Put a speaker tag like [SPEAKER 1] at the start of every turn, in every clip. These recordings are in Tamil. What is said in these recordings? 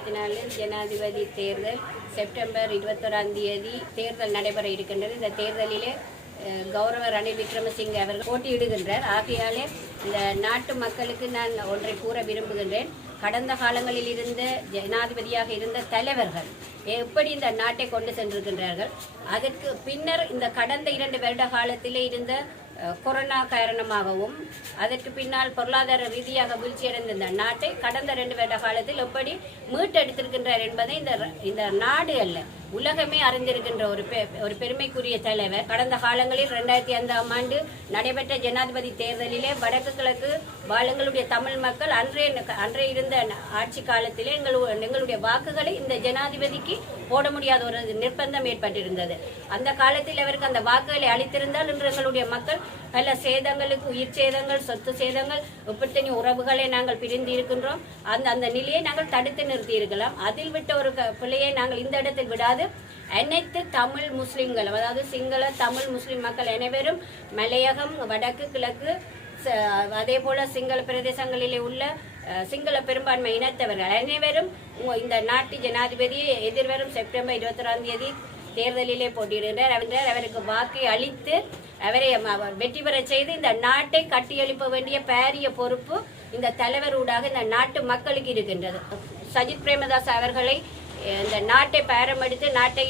[SPEAKER 1] இருபத்தி நாலு ஜனாதிபதி தேர்தல் செப்டம்பர் இருபத்தொராம் தேதி தேர்தல் நடைபெற இருக்கின்றது. இந்த தேர்தலிலே கௌரவ ரணில் விக்ரமசிங்கே அவர்கள் போட்டியிடுகின்றார். ஆகையாலே இந்த நாட்டு மக்களுக்கு நான் ஒன்றை கூற விரும்புகின்றேன். கடந்த காலங்களில் இருந்த ஜனாதிபதியாக இருந்த தலைவர்கள் எப்படி இந்த நாட்டை கொண்டு சென்றிருக்கின்றார்கள்? அதற்கு பின்னர் இந்த கடந்த இரண்டு வருட காலத்திலே இருந்த கொரோனா காரணமாகவும் அதற்கு பின்னால் பொருளாதார ரீதியாக வீழ்ச்சியடைந்த இந்த நாட்டை கடந்த ரெண்டு வருட காலத்தில் எப்படி மீட்டெடுத்திருக்கின்றார் என்பதை இந்த இந்த நாடு அல்ல. உலகமே அறிந்திருக்கின்ற ஒரு பெ- ஒரு பெருமைக்குரிய தலைவர். கடந்த காலங்களில் ரெண்டாயிரத்தி ஐந்தாம் ஆண்டு நடைபெற்ற ஜனாதிபதி தேர்தலிலே வடக்கு கிழக்கு வாழுங்களுடைய தமிழ் மக்கள் அன்றைய அன்றைய இருந்த ஆட்சி காலத்திலே எங்கள் எங்களுடைய வாக்குகளை இந்த ஜனாதிபதிக்கு போட முடியாத ஒரு நிர்பந்தம் ஏற்பட்டிருந்தது. அந்த காலத்தில் அவருக்கு அந்த வாக்குகளை அளித்திருந்தால் இன்று எங்களுடைய மக்கள் பல சேதங்களுக்கு உயிர் சேதங்கள் சொத்து சேதங்கள் இப்படித்தனி உறவுகளை நாங்கள் பிரிந்து இருக்கின்றோம். அந்த அந்த நிலையை நாங்கள் தடுத்து நிறுத்தி இருக்கலாம் அதில் விட்ட ஒரு க- பிள்ளையை நாங்கள் இந்த இடத்தில் விடாது அனைத்து தமிழ் முஸ்லிம்கள் அதாவது சிங்கள தமிழ் முஸ்லிம் மக்கள் அனைவரும் மலையகம் வடக்கு கிழக்கு அதே போல சிங்கள பிரதேசங்களிலே உள்ள சிங்கள பெரும்பான்மை இனத்தவர்கள் அனைவரும் இந்த நாட்டு ஜனாதிபதி எதிர்வரும் செப்டம்பர் இருபத்தொராம் தேதி தேர்தலிலே போட்டியிடுகிறார் அவருக்கு வாக்கை அளித்து அவரை வெற்றி பெறச் செய்து இந்த நாட்டை கட்டியெழுப்ப வேண்டிய பாரிய பொறுப்பு இந்த தலைவர் ஊடாக இந்த நாட்டு மக்களுக்கு இருக்கின்றது. சஜித் பிரேமதாஸ் அவர்களை இந்த நாட்டை பேரமெடுத்து நாட்டை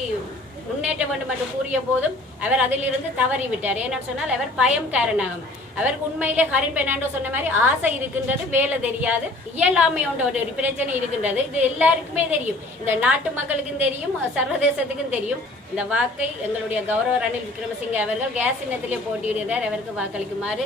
[SPEAKER 1] முன்னேற்ற வேண்டும் என்று கூறிய போதும் அவர் அதிலிருந்து தவறிவிட்டார். ஏன்னு சொன்னால் அவர் பயம் காரணம் அவருக்கு உண்மையிலே ஹரின் பெர்னாண்டோ சொன்ன மாதிரி ஆசை இருக்கின்றது வேலை தெரியாது இயலாமை என்ற ஒரு பிரச்சனை இருக்கின்றது. இது எல்லாருக்குமே தெரியும். இந்த நாட்டு மக்களுக்கும் தெரியும் சர்வதேசத்துக்கும் தெரியும். இந்த வாக்கை எங்களுடைய கௌரவ ரணில் விக்ரமசிங்க அவர்கள் கேஸ் சின்னத்திலே போட்டியிடுகிறார். அவருக்கு வாக்களிக்குமாறு